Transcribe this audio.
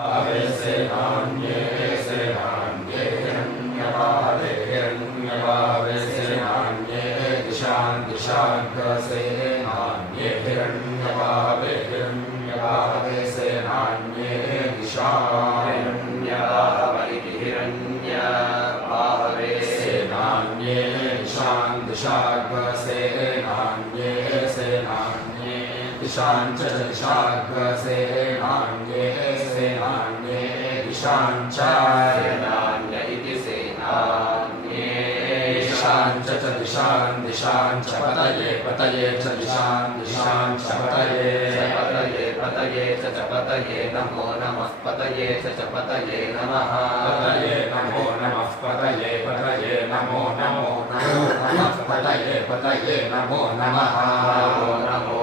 सेनान्ये सेनान्ये हिरण्यपाले हिरण्यपाले सेनान्ये दिशान् दिशाग्रसेनान्ये हिरण्यपाले हिरण्यपाले सेनान्ये दिशान् हिरण्यपावलिति हिरण्यपाले सेनान्ये दिशान् दिशाग्रसेनान्ये सेनान्ये दिशान् च दिशाग्रसेनान्ये सेनान्ये दिशान् च सेनान्य इति सेनान्ये दिशान् च दिशान् दिशान् च पतये पतये च दिशान् दिशान् च पतये पतये पतये च पतये नमो नमः पतये च पतये नमः पतये नमो नमः पतये पतये नमो नमो नमः पतये पतये नमो नमः नमो